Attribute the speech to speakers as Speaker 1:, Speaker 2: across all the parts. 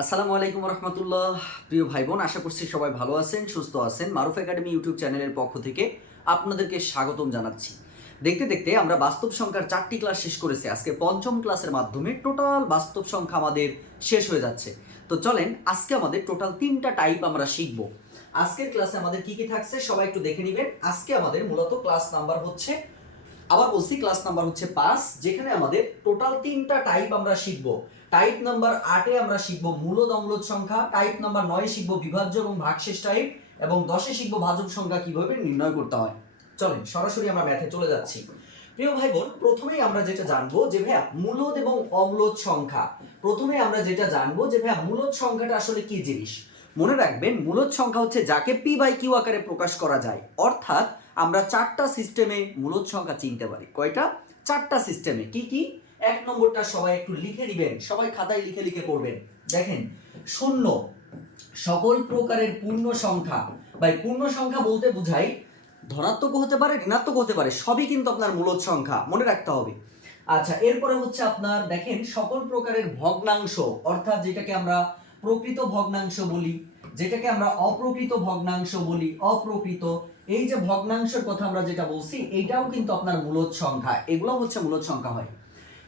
Speaker 1: আসসালামু আলাইকুম রহমতুল্লাহ। প্রিয় ভাই বোন আশা করছি সবাই ভালো আছেন, সুস্থ আছেন। মারুফ একাডেমি ইউটিউব চ্যানেলের পক্ষ থেকে আপনাদেরকে স্বাগতম জানাচ্ছি। দেখতে দেখতে আমরা বাস্তব সংখ্যার চারটি ক্লাস শেষ করেছি। আজকে পঞ্চম ক্লাসের মাধ্যমে টোটাল বাস্তব সংখ্যা আমাদের শেষ হয়ে যাচ্ছে। তো চলেন, আজকে আমাদের টোটাল তিনটা টাইপ আমরা শিখব। আজকের ক্লাসে আমাদের কি কি থাকছে সবাই একটু দেখে নেবেন। আজকে আমাদের মূলত ক্লাস নাম্বার হচ্ছে আবার বলছি ক্লাস নাম্বার হচ্ছে পাঁচ, যেখানে আমাদের টোটাল তিনটা টাইপ আমরা শিখব। টাইপ নাম্বার আটে আমরা শিখব মূলদ অম্লদ সংখ্যা টাইপ নাম্বার নয়ে শিখব বিভাজ্য এবং ভাগশেষ টাইপ এবং দশে শিখব ভাজক সংখ্যা কীভাবে নির্ণয় করতে হয়। চলেন, সরাসরি আমরা ম্যাথে চলে যাচ্ছি। প্রিয় ভাই বোন প্রথমেই আমরা যেটা জানব যে ভাইয়া মূলদ এবং অম্লদ সংখ্যা। প্রথমে আমরা যেটা জানব যে ভাইয়া মূলদ সংখ্যাটা আসলে কি জিনিস? মনে রাখবেন, মূলদ সংখ্যা হচ্ছে যাকে পি বাই কিউ আকারে প্রকাশ করা যায়। অর্থাৎ আমরা চারটা সিস্টেমে মূলদ সংখ্যা চিনতে পারি। কয়টা? চারটা সিস্টেমে কি কি? এক নম্বরটা সবাই একটু লিখে দিবেন। সবাই খাতায় লিখে লিখে করবেন দেখেন, শূন্য। সকল প্রকারের পূর্ণ সংখ্যা। বা পূর্ণ সংখ্যা বলতে বুঝাই, ধনাত্মক হতে পারে, ঋণাত্মক হতে পারে, সবই কিন্তু আপনার মূলদ সংখ্যা। মনে রাখতে হবে। আচ্ছা এরপরে হচ্ছে আপনার, দেখেন, সকল প্রকারের ভগ্নাংশ। অর্থাৎ যেটাকে আমরা প্রকৃত ভগ্নাংশ বলি, যেটাকে আমরা অপ্রকৃত ভগ্নাংশ বলি, অপ্রকৃত এই যে ভগ্নাংশের কথা আমরা যেটা বলছি, এইটাও কিন্তু আপনার মূলদ সংখ্যা। এগুলো হচ্ছে মূলদ সংখ্যা হয়।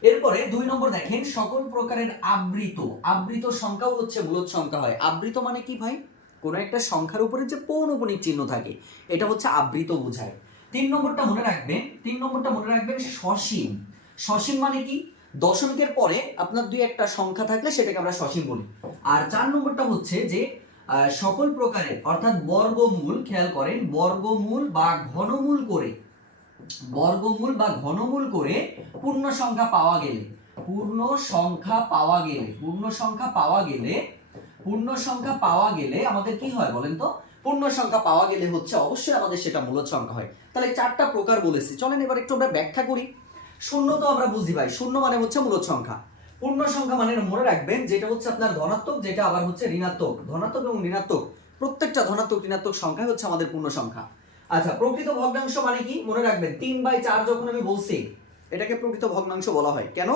Speaker 1: এরপরে দুই নম্বর দেখেন, সকল প্রকারের আবৃত আবৃত সংখ্যাও হচ্ছে মূলদ সংখ্যা হয়। আবৃত মানে কি ভাই? কোনো একটা সংখ্যার উপরে যে পৌনপুনিক চিহ্ন থাকে, এটা হচ্ছে আবৃত বোঝায়। তিন নম্বরটা মনে রাখবেন, তিন নম্বরটা মনে রাখবেন সসীম। সসীম মানে কি? দশমিকের পরে আপনার দুই একটা সংখ্যা থাকলে সেটাকে আমরা সসীম বলি। আর চার নম্বরটা হচ্ছে যে সকল প্রকারের, অর্থাৎ বর্গমূল, খেয়াল করেন, বর্গমূল বা ঘনমূল করে, বর্গমূল বা ঘনমূল করে পূর্ণ সংখ্যা পাওয়া গেলে, পূর্ণ সংখ্যা পাওয়া গেলে, পূর্ণ সংখ্যা পাওয়া গেলে, পূর্ণ সংখ্যা পাওয়া গেলে আমাদের কি হয় বলেন তো? পূর্ণ সংখ্যা পাওয়া গেলে হচ্ছে অবশ্যই আমাদের সেটা মূলদ সংখ্যা হয়। তাহলে চারটা প্রকার বলেছি, চলেন এবার একটু আমরা ব্যাখ্যা করি। শূন্য তো আমরা বুঝি ভাই, শূন্য মানে হচ্ছে মূলদ সংখ্যা। পূর্ণ সংখ্যা মানে মনে রাখবেন, যেটা হচ্ছে আপনার ধনাত্মক, যেটা আবার হচ্ছে ঋণাত্মক। ধনাত্মক এবং ঋণাত্মক, প্রত্যেকটা ধনাত্মক, ঋণাত্মক সংখ্যাই হচ্ছে আমাদের পূর্ণ সংখ্যা আচ্ছা প্রকৃত ভগ্নাংশ মানে কি? মনে রাখবেন, তিন বাই চার যখন আমি বলছি, এটাকে প্রকৃত ভগ্নাংশ বলা হয়। কেন?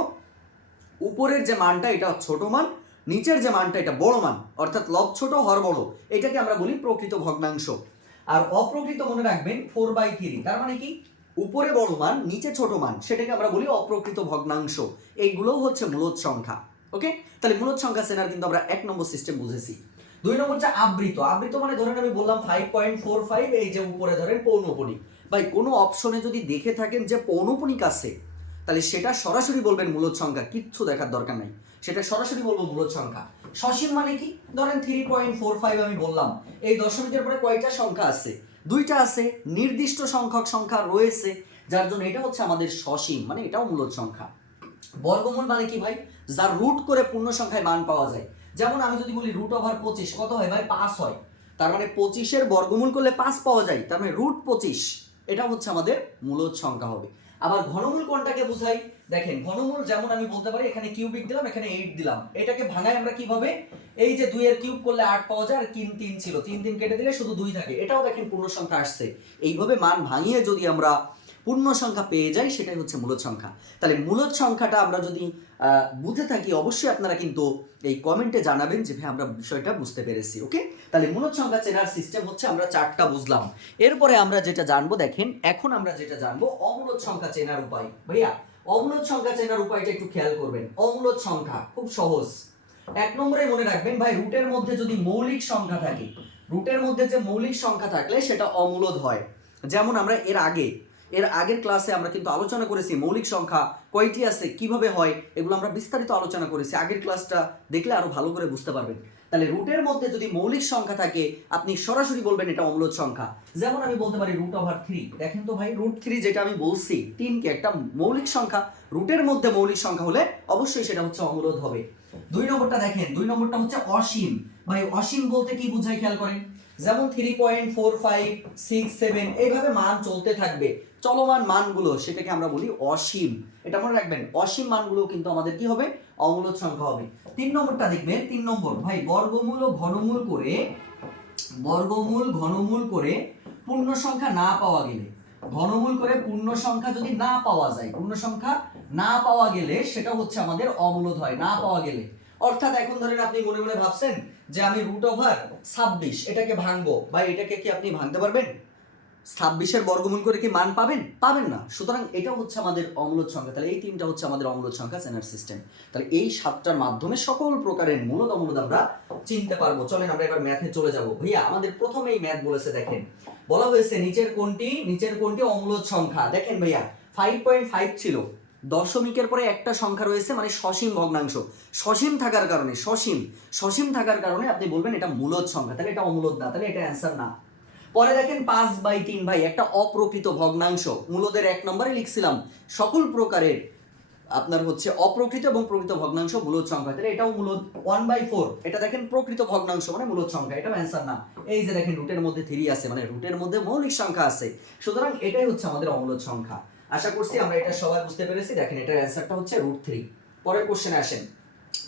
Speaker 1: উপরের যে মানটা, এটা ছোট মান, নিচের যে মানটা, এটা বড় মান, অর্থাৎ লব ছোট, হর বড়। এটাকে আমরা বলি প্রকৃত ভগ্নাংশ। আর অপ্রকৃত মনে রাখবেন ফোর বাই থ্রি তার মানে কি? উপরে বড় মান, নিচে ছোট মান, সেটাকে আমরা বলি অপ্রকৃত ভগ্নাংশ। এইগুলোও হচ্ছে মূলদ সংখ্যা, ওকে? তাহলে মূলদ সংখ্যা সেনার কিন্তু আমরা এক নম্বর সিস্টেম বুঝেছি। দুই নম্বর হচ্ছে আবৃত। আবৃত মানে ধরেন আমি বললাম ফাইভ পয়েন্ট ফোর ফাইভ এই যে উপরে ধরেন পৌনপণিক ভাই, কোনো অপশনে যদি দেখে থাকেন যে পৌনপণিক আছে, তাহলে সেটা সরাসরি বলবেন মূলদ সংখ্যা, কিচ্ছু দেখার দরকার নাই। সেটা সরাসরি বলব মূলদ সংখ্যা। সসীম মানে কি? ধরেন থ্রি পয়েন্ট ফোর ফাইভ আমি বললাম, এই দশমিকের পরে কয়টা সংখ্যা আছে? দুইটা আছে, নির্দিষ্ট সংখ্যক সংখ্যা রয়েছে, যার জন্য এটা হচ্ছে আমাদের সসীম মানে এটাও মূলদ সংখ্যা। বর্গমূল মানে কি ভাই? যার রুট করে পূর্ণ সংখ্যায় মান পাওয়া যায়। যেমন আমি যদি বলি রুট ওভার পঁচিশ, কত হয় ভাই? পাঁচ হয়। তার মানে পঁচিশের বর্গমূল করলে পাঁচ পাওয়া যায়, তার মানে রুট পঁচিশ এটা হচ্ছে আমাদের মূলদ সংখ্যা হবে। আবার ঘনমূল কোনটাকে বুঝাই? দেখেন, ঘনমূল যেমন আমি বলতে পারি, এখানে কিউবিক দিলাম, এখানে এইট দিলাম। এটাকে ভাঙায় আমরা কীভাবে? এই যে দুইয়ের কিউব করলে আট পাওয়া যায়, আর তিন তিন ছিল। তিন তিন কেটে দিলে শুধু দুই থাকে। এটাও দেখেন পূর্ণ সংখ্যা আসছে। এইভাবে মান ভাঙিয়ে যদি আমরা পূর্ণ সংখ্যা পেয়ে যাই, সেটাই হচ্ছে মূলদ সংখ্যা। তাহলে মূলদ সংখ্যাটা আমরা যদি বুঝে থাকি, অবশ্যই আপনারা কিন্তু এই কমেন্টে জানাবেন যে, ভাই, আমরা বিষয়টা বুঝতে পেরেছি ওকে তাহলে মূলদ সংখ্যা চেনার সিস্টেম হচ্ছে, আমরা চারটা বুঝলাম। এরপরে আমরা যেটা জানব, দেখেন, এখন আমরা যেটা জানব অমূলদ সংখ্যা চেনার উপায়। ভাইয়া অমূলদ সংখ্যা চেনার উপায়টা একটু খেয়াল করবেন। অমূলদ সংখ্যা, খুব সহজ। এক নম্বরে মনে রাখবেন, ভাই, রুটের মধ্যে যদি মৌলিক সংখ্যা থাকে, রুটের মধ্যে যে মৌলিক সংখ্যা থাকলে সেটা অমূলদ হয়। যেমন আমরা এর আগে এর আগের ক্লাসে আমরা কিন্তু আলোচনা করেছি মৌলিক সংখ্যা, কয়টি আছে, কীভাবে হয়, এগুলো আমরা বিস্তারিত আলোচনা করেছি। আগের ক্লাসটা দেখলে আরও ভালো করে বুঝতে পারবেন। তাহলে রুটের মধ্যে যদি মৌলিক সংখ্যা থাকে, আপনি সরাসরি বলবেন এটা অম্লদ সংখ্যা। যেমন আমি বলতে পারি রুট ওভার থ্রি দেখেন তো ভাই রুট থ্রি যেটা আমি বলছি, তিনকে একটা মৌলিক সংখ্যা। রুটের মধ্যে মৌলিক সংখ্যা হলে অবশ্যই সেটা হচ্ছে অমূলদ হবে। দুই নম্বরটা দেখেন, দুই নম্বরটা হচ্ছে অসীম। ভাই, অসীম বলতে কি বোঝায়, খেয়াল করেন? যেমন three point four five six seven এইভাবে মান চলতে থাকবে। চলমান মানগুলো, সেটাকে আমরা বলি অসীম। এটা মনে রাখবেন, অসীম মানগুলো কিন্তু আমাদের কি হবে? অমূলদ সংখ্যা হবে। তিন নম্বরটা দেখবেন, তিন নম্বর। ভাই, বর্গমূল ও ঘনমূল করে, বর্গমূল, ঘনমূল করে পূর্ণ সংখ্যা না পাওয়া গেলে, ঘনমূল করে পূর্ণ সংখ্যা যদি না পাওয়া যায়, পূর্ণ সংখ্যা না পাওয়া গেলে সেটা হচ্ছে আমাদের অমূলদ হয়, না পাওয়া গেলে। অর্থাৎ এখন ধরেন আপনি মনে মনে ভাবছেন যে আমি রুট ওভার ছাব্বিশ, এটাকে ভাঙবো। বা এটাকে কি আপনি ভাঙতে পারবেন? ছাব্বিশের বর্গমূল করে কি মান পাবেন? পাবেন না। সুতরাং এটা হচ্ছে আমাদের অম্লজ সংখ্যা। তাহলে এই তিনটা হচ্ছে আমাদের অম্লজ সংখ্যা সেনার সিস্টেম তাহলে এই সাতটার মাধ্যমে সকল প্রকারের মূলত অম্লদ আমরা চিনতে পারব। চলেন আমরা এবার ম্যাথে চলে যাব। ভাইয়া, আমাদের প্রথমেই ম্যাথ বলেছে, দেখেন। বলা হয়েছে, নিচের কোনটি? নিচের কোনটি অম্লজ সংখ্যা? দেখেন ভাইয়া ফাইভ পয়েন্ট ফাইভ ছিল। দশমিকের পরে একটা সংখ্যা রয়েছে মানে সসীম ভগ্নাংশ। সসীম থাকার কারণে, সসীম সসীম থাকার কারণে আপনি বলবেন এটা মূলদ সংখ্যা, তাহলে এটা অমূলদ না, তাহলে এটা অ্যান্সার না। পরে দেখেন পাঁচ বাই তিন ভাই একটা অপ্রকৃত ভগ্নাংশ, মূলদের এক নম্বরে লিখছিলাম, সকল প্রকারের আপনার হচ্ছে অপ্রকৃত এবং প্রকৃত ভগ্নাংশ মূলদ সংখ্যা, তাহলে এটাও মূলদ ওয়ান বাই ফোর এটা দেখেন প্রকৃত ভগ্নাংশ মানে মূলদ সংখ্যা, এটাও অ্যান্সার না। এই যে দেখেন রুটের মধ্যে থ্রি আছে মানে রুটের মধ্যে মৌলিক সংখ্যা আছে, সুতরাং এটাই হচ্ছে আমাদের অমূলদ সংখ্যা। আশা করছি আমরা এটা সবাই বুঝতে পেরেছি। দেখেন, এটার অ্যান্সারটা হচ্ছে রুট থ্রি পরের কোশ্চেনে আসেন।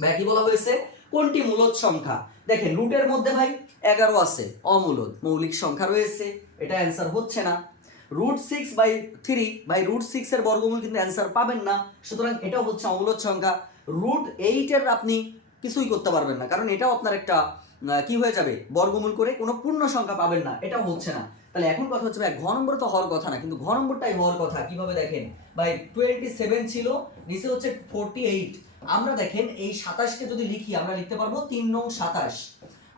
Speaker 1: ভাই কি বলা হয়েছে? কোনটি মূলদ সংখ্যা? দেখেন রুটের মধ্যে ভাই এগারো আছে, অমূলদ। মৌলিক সংখ্যা রয়েছে, এটা অ্যান্সার হচ্ছে না। Root six by three by root six এর বর্গমূল কিন্তু অ্যান্সার পাবেন না। সুতরাং এটাও হচ্ছে অমূলদ সংখ্যা। রুট এইটের আপনি কিছুই করতে পারবেন না, কারণ এটাও আপনার একটা কি হয়ে যাবে? বর্গমূল করে কোনো পূর্ণ সংখ্যা পাবেন না। এটা হচ্ছে না। তাহলে এখন কথা হচ্ছে, ভাই, ঘ নম্বর তো হওয়ার কথা না, কিন্তু ঘ নম্বরটাই হওয়ার কথা। কীভাবে দেখেন? ভাই টোয়েন্টি সেভেন ছিল, নিচে হচ্ছে ফোরটি এইট আমরা দেখেন, এই সাতাশকে যদি লিখি, আমরা লিখতে পারব তিন নং সাতাশ।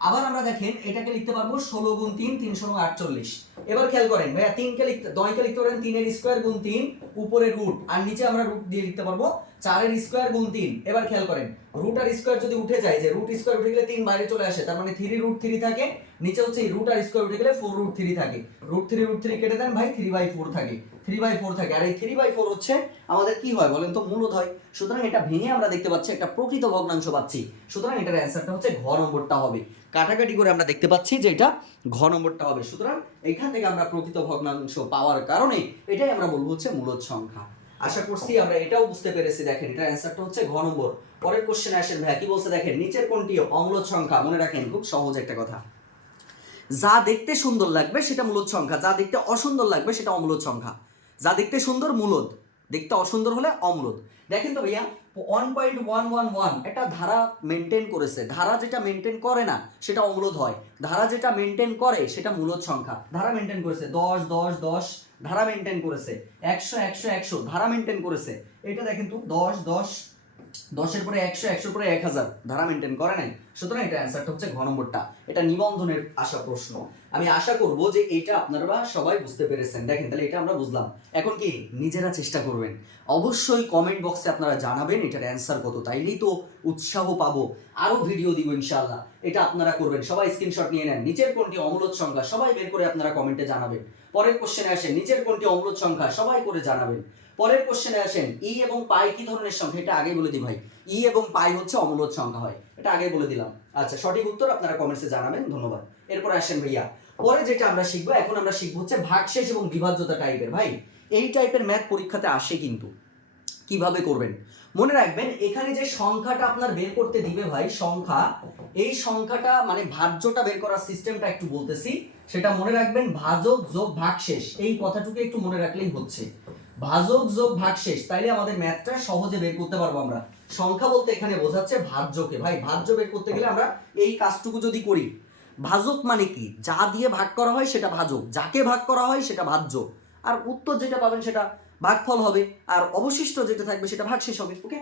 Speaker 1: আবার আমরা দেখেন, এটাকে লিখতে পারব ষোলো গুণ তিন, তিনশো নং আটচল্লিশ। এবার খেয়াল করেন, ভাইয়া তিনকে লিখতে দয়কে লিখতে পারেন তিনের স্কোয়ার গুণ তিন উপরে রুট আর নিচে আমরা রুট দিয়ে লিখতে পারব। চারের স্কোয়ার গুণ তিন। এবার খেয়াল করেন রুট আর স্কোয়ার যদি উঠে যায়, যে রুট স্কোয়ার উঠে গেলে তিন বাইরে চলে আসে, তার মানে থ্রি রুট থ্রি থাকে। নিচে হচ্ছে রুট আর স্কোয়ার উঠে গেলে ফোর রুট থ্রি থাকে। রুট থ্রি রুট থ্রি কেটে দেন, ভাই থ্রি বাই ফোর থাকে। থ্রি বাই ফোর থাকে। আর এই থ্রি বাই ফোর হচ্ছে, আমাদের কি হয় বলেন তো, মূলত হয়। সুতরাং এটা ভেঙে আমরা দেখতে পাচ্ছি, একটা প্রকৃত ভগ্নাংশ পাচ্ছি। সুতরাং এটার অ্যান্সারটা হচ্ছে ঘ নম্বরটা হবে। কাটাকাটি করে আমরা দেখতে পাচ্ছি যে এটা ঘ নম্বরটা হবে। সুতরাং এখান থেকে আমরা প্রকৃত ভগ্নাংশ পাওয়ার কারণে এটাই আমরা বলব হচ্ছে মূলত সংখ্যা। আশা করছি আমরা এটাও বুঝতে পেরেছি। দেখেন, এটার অ্যান্সারটা হচ্ছে ঘ নম্বর। পরের কোশ্চেনে আসেন ভাইয়া, কি বলছে? দেখেন, নিচের কোনটি অম্লজ সংখ্যা? মনে রাখেন, খুব সহজ একটা কথা। যা দেখতে সুন্দর লাগবে সেটা মূলদ সংখ্যা, যা দেখতে অসুন্দর লাগবে সেটা অমূলদ সংখ্যা। যা দেখতে সুন্দর মূলদ, দেখতে অসুন্দর হলে অমূলদ। দেখেন তো ভাইয়া one point one one one একটা ধারা মেনটেন করেছে। ধারা যেটা মেনটেন করে না, সেটা অমূলদ হয়। ধারা যেটা মেনটেন করে, সেটা মূলদ সংখ্যা। ধারা মেনটেন করেছে। দশ দশ দশ, ধারা মেনটেন করেছে। একশো একশো একশো, ধারা মেনটেন করেছে। এটা দেখেন তো, দশ দশ দশের পরে একশো, একশোর পরে এক হাজার, ধারা মেনটেন করে নাই। সুতরাং এটা অ্যান্সারটা হচ্ছে ঘ নম্বরটা এটা নিবন্ধনের আসা প্রশ্ন। আমি আশা করব যে এটা আপনারা সবাই বুঝতে পেরেছেন। দেখেন, তাহলে এটা আমরা বুঝলাম। এখন কি নিজেরা চেষ্টা করবেন? অবশ্যই কমেন্ট বক্সে আপনারা জানাবেন এটার অ্যান্সার কত। তাইলেই তো উৎসাহ পাবো। আরও ভিডিও দিব ইনশাআল্লাহ। এটা আপনারা করবেন। সবাই স্ক্রিনশট নিয়ে নেন। নিচের কোনটি অমূলদ সংখ্যা, সবাই বের করে আপনারা কমেন্টে জানাবেন। পরের কোশ্চেনে আসেন। নিচের কোনটি অমূলদ সংখ্যা, সবাই করে জানাবেন। পরের কোশ্চেনে আসেন ই এবং পাই কি ধরনের সংখ্যা? এটা আগে বলে দিই ভাই। ই এবং পাই হচ্ছে অমূলদ সংখ্যা হয়। এটা আগে বলে দিলাম। আচ্ছা সঠিক উত্তর আপনারা কমেন্টসে জানাবেন। ধন্যবাদ। এরপর আসেন ভাইয়া, পরে যেটা আমরা শিখব, এখন আমরা শিখব হচ্ছে ভাগশেষ এবং বিভাজ্যতা টাইপের ভাই, এই টাইপের ম্যাথ পরীক্ষাতে আসে কিন্তু। কীভাবে করবেন? মনে রাখবেন, এখানে যে সংখ্যাটা আপনার বের করতে দিবে ভাই, সংখ্যা, এই সংখ্যাটা মানে ভাজ্যটা বের করার সিস্টেমটা একটু বলতেছি। সেটা মনে রাখবেন, ভাজক যোগ ভাগশেষ। এই কথাটুকু একটু মনে রাখলেই হচ্ছে। ভাজক যোগ ভাগশেষ, তাইলে আমাদের ম্যাথটা সহজে বের করতে পারব আমরা। সংখ্যা বলতে এখানে বোঝাচ্ছে ভাজ্যকে। ভাই, ভাজ্য বের করতে গেলে আমরা এই কাজটুকু যদি করি, ভাজক মানে কি? যা দিয়ে ভাগ করা হয় সেটা ভাজক, যাকে ভাগ করা হয় সেটা ভাজ্য। আর উত্তর যেটা পাবেন সেটা ভাগফল হবে, আর অবশিষ্ট যেটা থাকবে সেটা ভাগশেষ হবে ওকে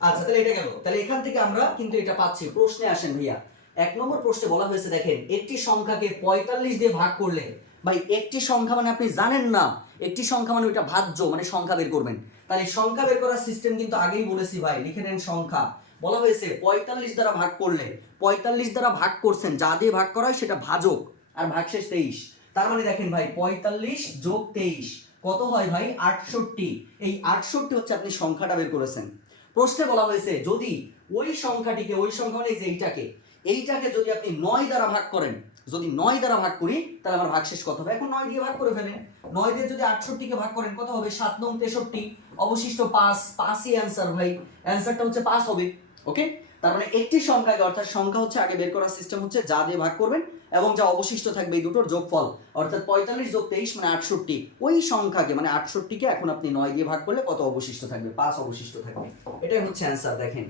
Speaker 1: আচ্ছা তাহলে এটা গেল। তাহলে এখান থেকে আমরা কিন্তু এটা পাচ্ছি। প্রশ্নে আসেন ভাইয়া। এক নম্বর প্রশ্নে বলা হয়েছে, দেখেন, একটি সংখ্যাকে পঁয়তাল্লিশ দিয়ে ভাগ করলে, ভাই, একটি সংখ্যা মানে আপনি জানেন না একটি সংখ্যা মানে ওইটা ভাজ্য মানে সংখ্যা বের করবেন। তাহলে সংখ্যা বের করার সিস্টেম কিন্তু আগেই বলেছি ভাই, লিখে নেন সংখ্যা। বলা হয়েছে, পঁয়তাল্লিশ দ্বারা ভাগ করলে, পঁয়তাল্লিশ দ্বারা ভাগ করছেন, যা দিয়ে ভাগ করা হয় সেটা ভাজক, আর ভাগশেষ তেইশ। তার মানে দেখেন ভাই, পঁয়তাল্লিশ যোগ তেইশ, কত হয় ভাই? আটষট্টি। এই আটষট্টি হচ্ছে আপনি সংখ্যাটা বের করেছেন। প্রশ্নে বলা হয়েছে, যদি ওই সংখ্যাটিকে, ওই সংখ্যা মানে যে এইটাকে এইটাকে যদি আপনি নয় দ্বারা ভাগ করেন, যদি নয় দ্বারা ভাগ করি, তাহলে আমার ভাগশেষ কত হবে? এখন নয় দিয়ে ভাগ করে ফেলেন। নয় দিয়ে যদি আটষট্টিকে ভাগ করেন, কত হবে? সাত নং তেষট্টি। অবশিষ্ট পাঁচ, পাঁচই অ্যান্সার ভাই। অ্যান্সারটা হচ্ছে পাঁচ হবে ওকে তার মানে একটি সংখ্যাকে অর্থাৎ সংখ্যা হচ্ছে আগে বের করার সিস্টেম হচ্ছে যা দিয়ে ভাগ করবেন, এবং যা অবশিষ্ট থাকবে এই দুটোর যোগফল, অর্থাৎ পঁয়তাল্লিশ যোগ তেইশ মানে আটষট্টি। ওই সংখ্যাকে মানে আটষট্টিকে এখন আপনি নয় দিয়ে ভাগ করলে কত অবশিষ্ট থাকবে? পাঁচ অবশিষ্ট থাকবে। এটাই হচ্ছে অ্যান্সার দেখেন।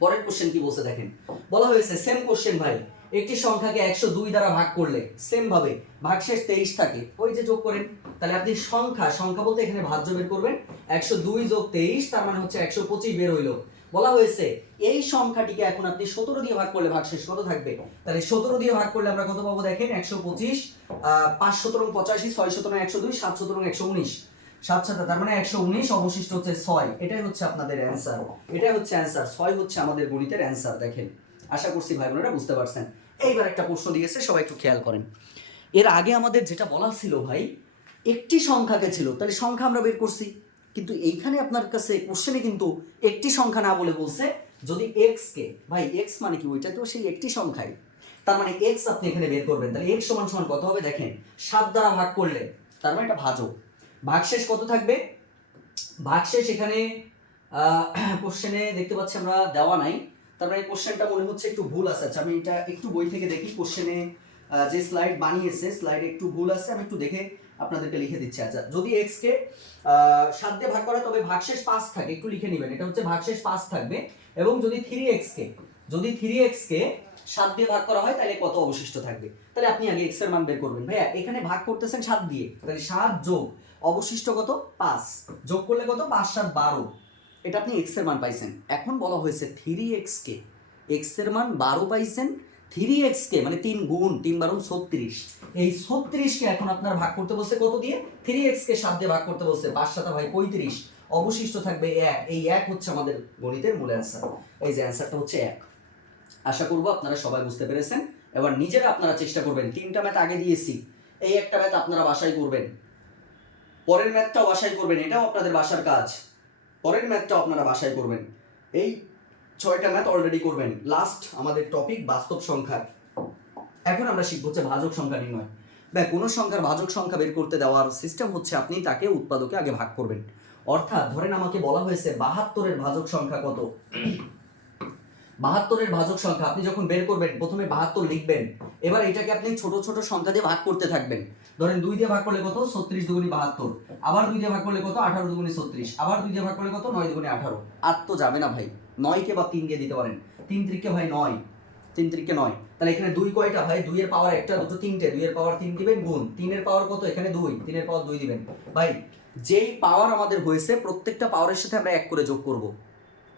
Speaker 1: পরের কোশ্চেন কি বলছে দেখেন? বলা হয়েছে সেম কোশ্চেন ভাই, একটি সংখ্যাকে একশো দুই দ্বারা ভাগ করলে সেম ভাবে ভাগশেষ তেইশ থাকে। ওই যে যোগ করেন, তাহলে আপনি সংখ্যা সংখ্যা বলতে এখানে ভাজ্য বের করবেন, একশো দুই যোগ তেইশ, তার মানে হচ্ছে একশো পঁচিশ বের হইল। বলা হয়েছে, এই সংখ্যাটিকে এখন আপনি সতেরো দিয়ে ভাগ করলে ভাগশেষ কত থাকবে? তাহলে সতেরো দিয়ে ভাগ করলে আমরা কত পাবো দেখেন? একশো পঁচিশ পাঁচ সতেরো পঁচাশি, ছয় সতেরো একশো দুই, সাত সতেরো একশো উনিশ। সাত সাত তার মানে একশো উনিশ, অবশিষ্ট হচ্ছে ছয়। এটাই হচ্ছে আপনাদের অ্যান্সার এটাই হচ্ছে অ্যান্সার ছয় হচ্ছে আমাদের গণিতের অ্যান্সার দেখেন। আশা করছি ভাই বোনেরা বুঝতে পারছেন। এইবার একটা প্রশ্ন দিয়েছে, সবাই একটু খেয়াল করেন। এর আগে আমাদের যেটা বলা ছিল ভাই, একটি সংখ্যাকে ছিল, তাহলে সংখ্যা আমরা বের করছি। কিন্তু এইখানে আপনার কাছে কোশ্চেনে কিন্তু একটি সংখ্যা না বলে বলছে, যদি এক্স কে, ভাই এক্স মানে কি? ওইটা তো সেই একটি সংখ্যাই। তার মানে এক্স আপনি এখানে বের করবেন। তাহলে এক্স সমান সমান কত হবে? দেখেন, সাত দ্বারা ভাগ করলে, তার মানে এটা ভাজক। ভাগশেষ কত থাকবে? ভাগশেষ এখানে কোশ্চেনে দেখতে পাচ্ছি আমরা দেওয়া নাই। তারপরে এই কোশ্চেনটা মনে হচ্ছে একটু ভুল আছে। আচ্ছা আমি এটা একটু বই থেকে দেখি। কোশ্চেনে যে স্লাইড বানিয়েছে স্লাইডে একটু ভুল আছে। আমি একটু দেখে আপনাদেরকে লিখে দিচ্ছি। আচ্ছা যদি এক্স কে সাত দিয়ে ভাগ করা তবে ভাগশেষ পাঁচ থাকে। একটু লিখে নেবেন। এটা হচ্ছে ভাগশেষ পাঁচ থাকবে। এবং যদি থ্রি এক্স কে যদি থ্রি এক্স কে সাত দিয়ে ভাগ করা হয়, তাহলে কত অবশিষ্ট থাকবে? তাহলে আপনি আগে এক্সের মান বের করবেন। ভাইয়া, এখানে ভাগ করতেছেন সাত দিয়ে, তাহলে সাত যোগ অবশিষ্ট কত? পাঁচ। যোগ করলে কত? পাঁচ, সাত, বারো। এটা আপনি এক্সের মান পাইছেন। এখন বলা হয়েছে থ্রি এক্স কে এক্সের মান বারো পাইছেন থ্রি এক্স কে মানে তিন গুণ, তিন বারো ছত্রিশ। এই ছত্রিশকে এখন আপনার ভাগ করতে বলছে কত দিয়ে? থ্রি এক্স কে সাত দিয়ে ভাগ করতে বসে পাঁচ, সাতা ভাই পঁয়ত্রিশ। অবশিষ্ট থাকবে এক। এই এক হচ্ছে আমাদের গণিতের মূল অ্যান্সার এই যে অ্যান্সারটা হচ্ছে এক। আশা করব আপনারা সবাই বুঝতে পেরেছেন। এবার নিজেরা আপনারা চেষ্টা করবেন। তিনটা ম্যাথ আগে দিয়েছি। এই একটা ম্যাথ আপনারা বাসায় করবেন। পরের ম্যাথটাও বাসায় করবেন। এটাও আপনাদের বাসার কাজ। পরের ম্যাথটাও আপনারা বাসায় করবেন। এই ছয়টা ম্যাথ অলরেডি করবেন। লাস্ট আমাদের টপিক বাস্তব সংখ্যা। এখন আমরা শিখব হচ্ছে ভাজক সংখ্যা নির্ণয়। বা কোনো সংখ্যার ভাজক সংখ্যা বের করতে দেওয়ার সিস্টেম হচ্ছে আপনি তাকে উৎপাদকে আগে ভাগ করবেন। অর্থাৎ ধরেন আমাকে বলা হয়েছে বাহাত্তরের ভাজক সংখ্যা কত? বাহাত্তরের ভাজক সংখ্যা। আপনি যখন বের করবেন, প্রথমে বাহাত্তর লিখবেন। এবার এটাকে আপনি ছোট ছোট সংখ্যা দিয়ে ভাগ করতে থাকবেন। ধরেন দুই দিয়ে ভাগ করলে কত? ছত্রিশ দুগুনি বাহাত্তর। আবার দুই দিয়ে ভাগ করলে কত? আঠারো দুগুনি ছত্রিশ। আবার দুই দিয়ে ভাগ করলে কত? নয় দুগুনি আঠারো। আর তো যাবে না ভাই। নয়কে বা তিন দিয়ে দিতে পারেন। তিন ত্রিকে ভাই নয়। তিন ত্রিকে নয়। তাহলে এখানে দুই কয়টা ভাই দুইয়ের পাওয়ার একটা, দুটো তিনটে। দুইয়ের পাওয়ার তিন দিবেন, গুণ। তিনের পাওয়ার কত? এখানে দুই। তিনের পাওয়ার দুই দিবেন। ভাই, যেই পাওয়ার আমাদের হয়েছে, প্রত্যেকটা পাওয়ারের সাথে আমরা এক করে যোগ করব।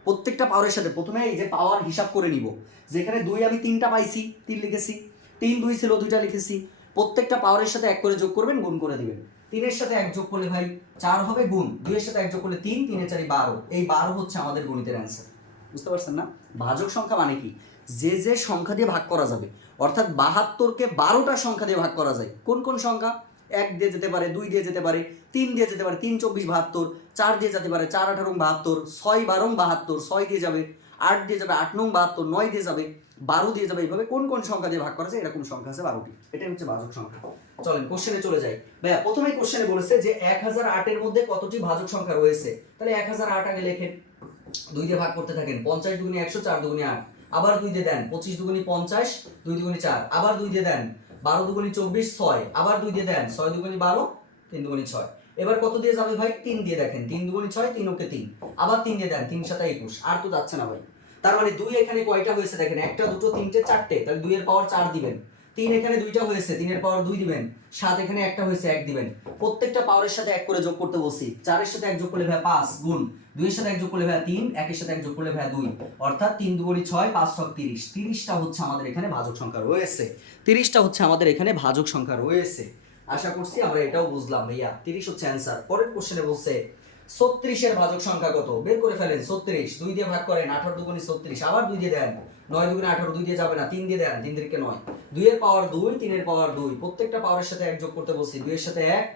Speaker 1: প্রত্যেকটা পাওয়ারের সাথে প্রথমে এই যে পাওয়ার হিসাব করে নিব। যেখানে দুই আমি তিনটা পাইছি, তিন লিখেছি। তিন, দুই ছিল, দুইটা লিখেছি। প্রত্যেকটা পাওয়ারের সাথে এক করে যোগ করবেন, গুণ করে দিবেন। তিনের সাথে এক যোগ করলে ভাই চার হবে, গুণ। দুইয়ের সাথে এক যোগ করলে তিন, তিনের চারি বারো। এই বারো হচ্ছে আমাদের গণিতের অ্যান্সার বুঝতে পারছেন না? ভাজক সংখ্যা মানে কি? যে যে সংখ্যা দিয়ে ভাগ করা যাবে। অর্থাৎ বাহাত্তরকে বারোটা সংখ্যা দিয়ে ভাগ করা যায়। কোন কোন সংখ্যা? এক দিয়ে যেতে পারে, দুই দিয়ে যেতে পারে, তিন দিয়ে যেতে পারে, তিন চব্বিশ বাহাত্তর, চার দিয়ে যেতে পারে, চার আঠারো বাহাত্তর, ছয় বারো বাহাত্তর, ছয় দিয়ে যাবে, আট দিয়ে যাবে, আট নং বাহাত্তর, নয় দিয়ে যাবে, বারো দিয়ে যাবে এইভাবে কোন কোন সংখ্যা দিয়ে ভাগ করা যায়? এরকম সংখ্যা আছে বারোটি। এটাই হচ্ছে ভাজক সংখ্যা। চলেন কোশ্চেনে চলে যাই। ভাইয়া প্রথমে কোশ্চেনে বলেছে যে এক হাজার আটের মধ্যে কতটি ভাজক সংখ্যা রয়েছে? তাহলে এক হাজার আট আগে লেখেন। দুই দিয়ে ভাগ করতে থাকেন, পঞ্চাশ দুগুনি একশো, চার দুগুনি আট। আবার দুই দিয়ে দেন, পঁচিশ দুগুনি পঞ্চাশ, দুই দুগুনি চার। আবার দুই দিয়ে দেন বারো দুগুণি চব্বিশ ছয়, আবার দুই দিয়ে দেন, ছয় দুগুণি বারো, তিন দুগুণি ছয়। এবার কত দিয়ে যাবে ভাই? তিন দিয়ে দেখেন, তিন দুগুণি ছয়, তিন ওকে তিন। আবার তিন দিয়ে দেন, তিন সাথে একুশ। আর তো যাচ্ছে না ভাই। তার মানে দুই এখানে কয়টা হয়েছে দেখেন? একটা, দুটো, তিনটে, চারটে। তাহলে দুইয়ের পাওয়ার চার দিবেন। তিন এখানে দুইটা হয়েছে, তিনের পাওয়ার দুই দিবেন, সাত এখানে একটা হয়েছে, এক দিবেন। প্রত্যেকটা পাওয়ারের সাথে এক করে যোগ করতে বলছি। চারের সাথে এক যোগ করলে ভাই পাঁচ গুণ, দুইয়ের সাথে এক যোগ করলে ভাই তিন, একের সাথে এক যোগ করলে ভাই দুই। অর্থাৎ তিন দুগুণি ছয়, পাঁচ ছক তিরিশ। তিরিশটা হচ্ছে আমাদের এখানে ভাজক সংখ্যা রয়েছে। তিরিশটা হচ্ছে আমাদের এখানে ভাজক সংখ্যা রয়েছে। আশা করছি আমরা এটাও বুঝলাম, ভাইয়া। তিরিশ হচ্ছে অ্যান্সার পরের কোশ্চেনে বলছে, ছত্রিশের ভাজক সংখ্যা কত? বের করে ফেলেন, ছত্রিশ। দুই দিয়ে ভাগ করেন, আঠারো দুগুণি ছত্রিশ। আবার দুই দিয়ে দেন নয় দুগুণে আঠারো, দুই দিয়ে যাবে না, তিন দিয়ে দেন তিন দিকে নয়। দুইয়ের পাওয়ার দুই, তিনের পাওয়ার দুই। প্রত্যেকটা পাওয়ারের সাথে এক যোগ করতে বলছি, দুইয়ের সাথে এক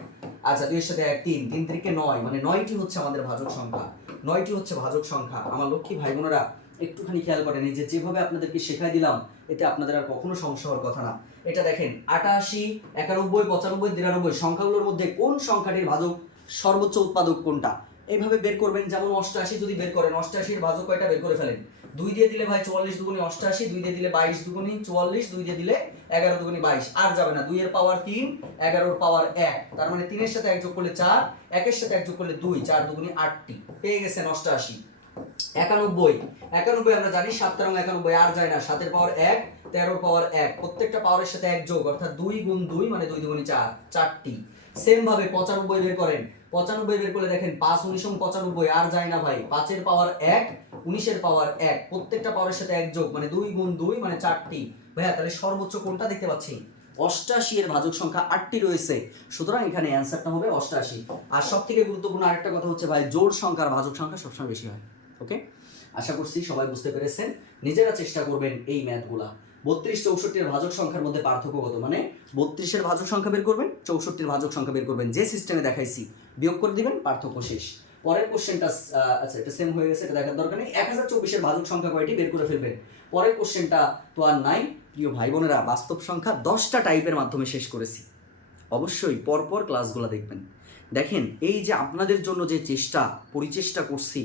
Speaker 1: আচ্ছা দুইয়ের সাথে এক, তিন। তিন তিরিকে নয় মানে নয়টি হচ্ছে আমাদের ভাজক সংখ্যা। নয়টি হচ্ছে ভাজক সংখ্যা। আমার লক্ষ্মী ভাই বোনেরা একটুখানি খেয়াল করেন যে যেভাবে আপনাদেরকে শেখাই দিলাম, এতে আপনাদের আর কখনো সমস্যা হওয়ার কথা না। এটা দেখেন, আটাশি, একানব্বই, পঁচানব্বই, তিরানব্বই, সংখ্যাগুলোর মধ্যে কোন সংখ্যাটির ভাজক সর্বোচ্চ উৎপাদক কোনটা? এইভাবে বের করবেন, যেমন অষ্টআশি যদি বের করেন, অষ্টআশির ভাজক কয়টা? বের করে ফেলেন। দুই দিয়ে দিলে ভাই চুয়াল্লিশ দুগুনি অষ্টআশি দুই দিয়ে দিলে বাইশ দুগুনি চুয়াল্লিশ, দুই দিয়ে দিলে এগারো দুগুনি বাইশ। আর যাবে না, দুইয়ের পাওয়ার তিন, এগারোর পাওয়ার এক। তার মানে তিনের সাথে এক যোগ করলে চার, একের সাথে এক যোগ করলে দুই, চার দুগুনি আটটি। পেয়ে গেছেন অষ্টআশি একানব্বই। একানব্বই আমরা জানি, সাত তেরো একানব্বই, আর যায় না। সাতের পাওয়ার এক, তেরোর পাওয়ার এক। প্রত্যেকটা পাওয়ারের সাথে এক যোগ, অর্থাৎ দুই গুণ দুই মানে দুই দুগুণে চার, চারটি। সেম ভাবে পঁচানব্বই বের করেন। পঁচানব্বই বের করলে দেখেন, পাঁচ উনিশ পঁচানব্বই, আর যায় না ভাই। পাঁচের পাওয়ার এক উনিশের পাওয়ার এক, প্রত্যেকটা পাওয়ারের সাথে এক যোগ মানে দুই গুণ দুই মানে চারটি। ভাইয়া, তাহলে সর্বোচ্চ কোনটা দেখতে পাচ্ছি? অষ্টাশি এর ভাজক সংখ্যা আটটি রয়েছে। সুতরাং এখানে অ্যান্সারটা হবে অষ্টাশি। আর সব থেকে গুরুত্বপূর্ণ আরেকটা কথা হচ্ছে ভাই, জোড় সংখ্যার ভাজক সংখ্যা সবসময় বেশি হয় ওকে আশা করছি সবাই বুঝতে পেরেছেন। নিজেরা চেষ্টা করবেন এই ম্যাথগুলা বত্রিশ চৌষট্টির ভাজক সংখ্যার মধ্যে পার্থক্য কত মানে বত্রিশের ভাজক সংখ্যা বের করবেন, চৌষট্টির ভাজক সংখ্যা বের করবেন। যে সিস্টেমে দেখাইছি, বিয়োগ করে দিবেন, পার্থক্য শেষ। পরের কোশ্চেনটা আচ্ছা এটা সেম হয়ে গেছে, এটা দেখার দরকার নেই। এক হাজার চব্বিশের ভাজক সংখ্যা কয়টি? বের করে ফেলবেন। পরের কোশ্চেনটা তো আর নাই। প্রিয় ভাই বোনেরা বাস্তব সংখ্যা দশটা টাইপের মাধ্যমে শেষ করেছি। অবশ্যই পরপর ক্লাসগুলো দেখবেন। দেখেন, এই যে আপনাদের জন্য যে চেষ্টা, পরিচেষ্টা করছি,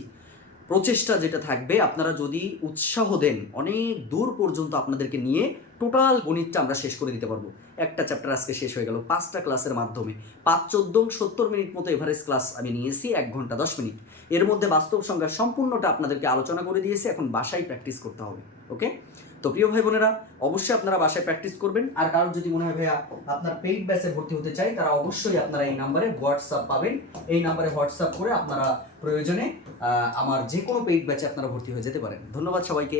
Speaker 1: প্রচেষ্টা যেটা থাকবে, আপনারা যদি উৎসাহ দেন, অনেক দূর পর্যন্ত আপনাদেরকে নিয়ে টোটাল গণিতটা আমরা শেষ করে দিতে পারব। একটা চ্যাপ্টার আজকে শেষ হয়ে গেল পাঁচটা ক্লাসের মাধ্যমে। পাঁচ চোদ্দ সত্তর মিনিট মতো এভারেজ ক্লাস আমি নিয়েছি, এক ঘণ্টা দশ মিনিট। এর মধ্যে বাস্তব সংখ্যা সম্পূর্ণটা আপনাদেরকে আলোচনা করে দিয়েছি, এখন বাসায় প্র্যাকটিস করতে হবে ওকে তো প্রিয় ভাই বোনেরা, অবশ্যই আপনারা বাসায় প্র্যাকটিস করবেন। আর কারোর যদি মনে হয়, ভাইয়া, আপনার পেইড ব্যাচে ভর্তি হতে চাই, তারা অবশ্যই আপনারা এই নাম্বারে হোয়াটসঅ্যাপ পাবেন। এই নাম্বারে হোয়াটসঅ্যাপ করে আপনারা প্রয়োজনে আমার যে কোনো পেইড ব্যাচে আপনারা ভর্তি হয়ে যেতে পারেন। ধন্যবাদ সবাইকে।